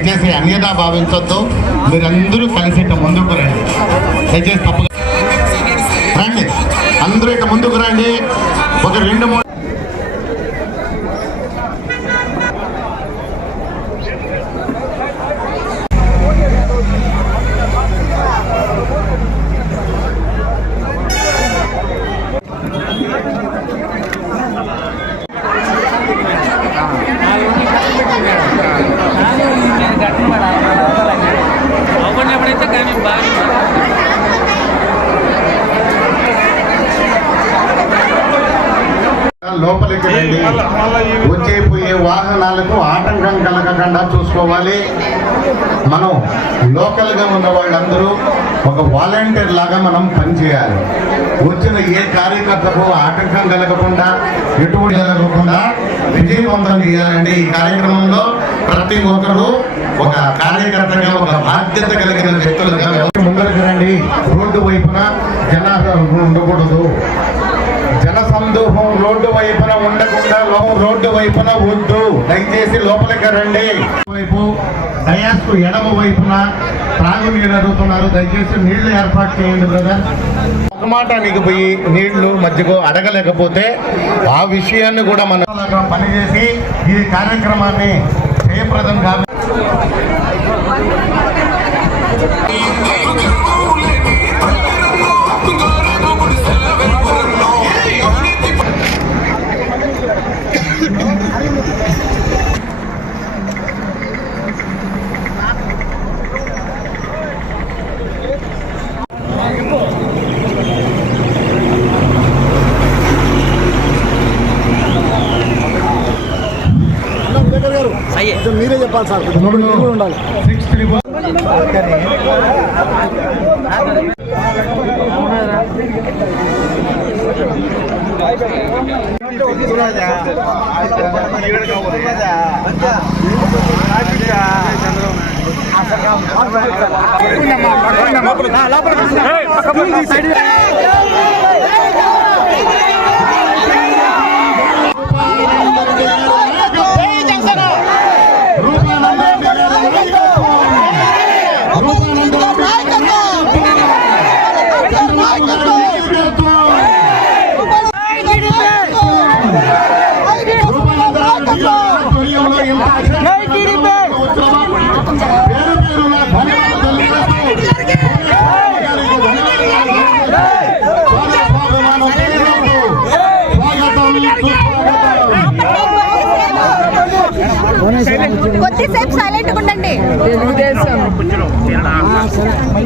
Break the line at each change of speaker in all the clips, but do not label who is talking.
దయచేసి అన్యదా భావించొద్దు. మీరందరూ కలిసి ఇట్ట ముందుకు రండి. దయచేసి తప్ప రండి. అందరూ ఇట్ట ముందుకు రండి. ఒక రెండు మూడు లోపలికి రండి. వచ్చే పోయే వాహనాలకు ఆటంకం కలగకుండా చూసుకోవాలి. మనం లోకల్గా ఉన్న వాళ్ళందరూ ఒక వాలంటీర్ లాగా మనం పనిచేయాలి. వచ్చిన ఏ కార్యకర్తకు ఆటంకం కలగకుండా ఎటువంటి కలగకుండా విజయవంతం చేయాలండి. ఈ కార్యక్రమంలో ప్రతి ఒక్కరు ఒక కార్యకర్తగా ఒక బాధ్యత కలిగిన వ్యక్తులుగా ముందరకు రండి. రోడ్డు వైపున జనాలు ఉండకూడదు. జన సందోహం రోడ్డు వైపున ఉండకుండా రోడ్డు వైపున వద్దు. దయచేసి లోపలికి రండి. వైపు డయాస్ ఎడమ వైపున త్రాగునీరు అడుగుతున్నారు దయచేసి నీళ్ళు ఏర్పాటు చేయండి బ్రదర్. ఒక మాట నిగిపోయి పోయి నీళ్ళు మధ్యకు అడగలేకపోతే ఆ విషయాన్ని కూడా మనం పనిచేసి ఈ కార్యక్రమాన్ని జయప్రదం కాదు.
మీరే చెప్పాలి సార్. ఉండాలి.
సిక్స్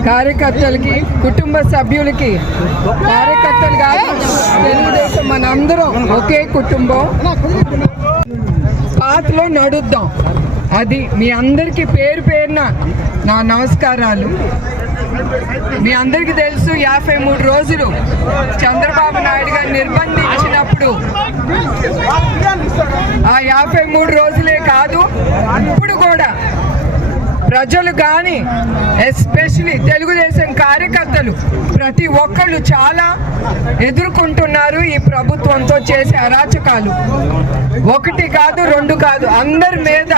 కార్యకర్తలకి కుటుంబ సభ్యులకి. కార్యకర్తలు కాదు తెలుగుదేశం మనందరం ఒకే కుటుంబం. పాతలో నడుద్దాం. అది మీ అందరికీ పేరు పేరున నా నమస్కారాలు. మీ అందరికీ తెలుసు యాభై మూడు రోజులు చంద్రబాబు నాయుడు గారు నిర్బంధించినప్పుడు. ఆ యాభై మూడు రోజులే కాదు ఇప్పుడు కూడా ప్రజలు కానీ ఎస్పెషలీ తెలుగుదేశం కార్యకర్తలు ప్రతి ఒక్కళ్ళు చాలా ఎదుర్కొంటున్నారు ఈ ప్రభుత్వంతో చేసే అరాచకాలు. ఒకటి కాదు రెండు కాదు అందరి మీద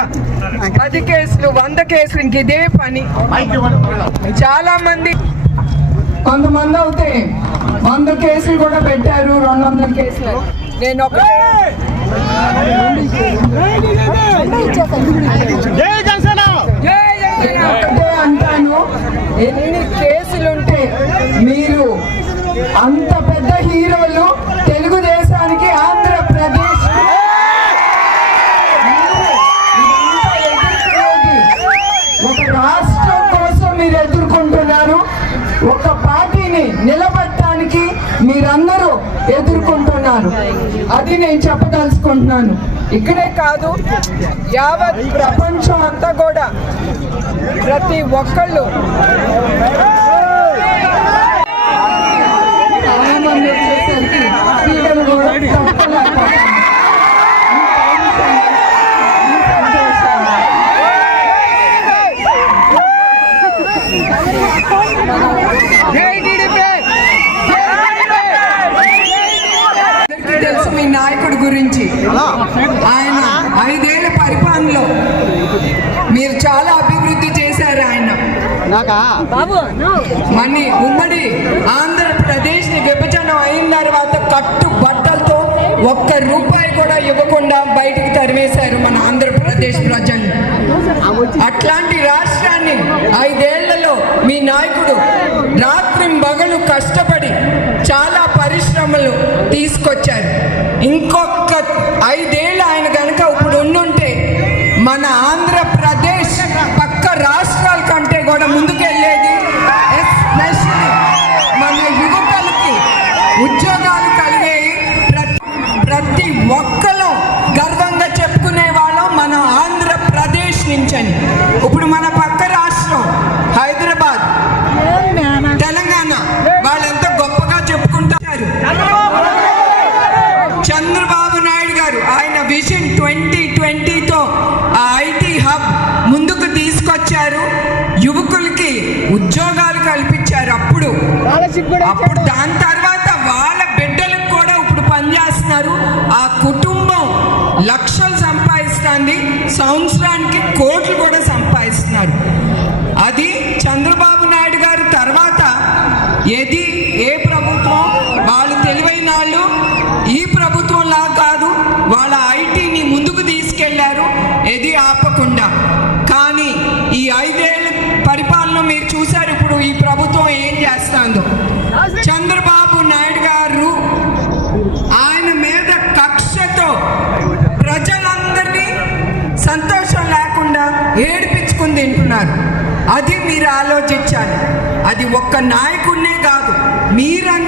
పది కేసులు వంద కేసులు ఇంక ఇదే పని. చాలా మంది కొంతమంది అయితే వంద కేసులు కూడా పెట్టారు రెండు వందల కేసులు. నేను ఒక ఒకటే అంటాను. ఎన్ని కేసులుంటే మీరు అంత పెద్ద హీరోలు తెలుగుదేశానికి ఆంధ్రప్రదేశ్ ఒక రాష్ట్రం కోసం మీరు ఎదుర్కొంటున్నారు. ఒక పార్టీని నిలబడటానికి మీరందరూ ఎదుర్కొంటున్నారు. అది నేను చెప్పదలుచుకుంటున్నాను. ఇక్కడే కాదు యావత్ ప్రపంచం అంతా కూడా ప్రతి ఒక్కళ్ళు. తెలుసు మీ నాయకుడి గురించి. ఆయన ఐదేళ్ళ పరిపాలనలో మీరు చాలా మని ఉమ్మడి ఆంధ్రప్రదేశ్ని విభజన అయిన తర్వాత కట్టు బట్టలతో ఒక్క రూపాయి కూడా ఇవ్వకుండా బయటికి తరివేశారు మన ఆంధ్రప్రదేశ్ ప్రజల్ని అట్లాంటి రాష్ట్రాన్ని ఐదేళ్ళలో మీ నాయకుడు రాత్రి మగలు కష్టపడి చాలా పరిశ్రమలు తీసుకొచ్చారు. ఇంకొక ఐదేళ్ళు చంద్రబాబు నాయుడు గారు ఆయన విజన్ ట్వంటీ ట్వంటీతో ఆ ఐటీ హబ్ ముందుకు తీసుకొచ్చారు. యువకులకి ఉద్యోగాలు కల్పించారు అప్పుడు. అప్పుడు దాని తర్వాత వాళ్ళ బిడ్డలకు కూడా ఇప్పుడు పనిచేస్తున్నారు. ఆ కుటుంబం లక్షలు సంపాదిస్తుంది. సంవత్సరానికి కోట్లు కూడా సంపాదిస్తున్నారు. అది చంద్రబాబు నాయుడు గారు తర్వాత ఏది ఏ ప్రభుత్వం వాళ్ళు తెలివైన వాళ్ళు ఈ వాళ్ళ ఐటీని ముందుకు తీసుకెళ్ళారు ఏది ఆపకుండా. కానీ ఈ ఐదేళ్ళ పరిపాలన మీరు చూశారు ఇప్పుడు ఈ ప్రభుత్వం ఏం చేస్తుందో. చంద్రబాబు నాయుడు గారు ఆయన మీద కక్షతో ప్రజలందరినీ సంతోషం లేకుండా ఏడిపించుకుని తింటున్నారు. అది మీరు ఆలోచించాలి. అది ఒక్క నాయకుడినే కాదు మీరందరూ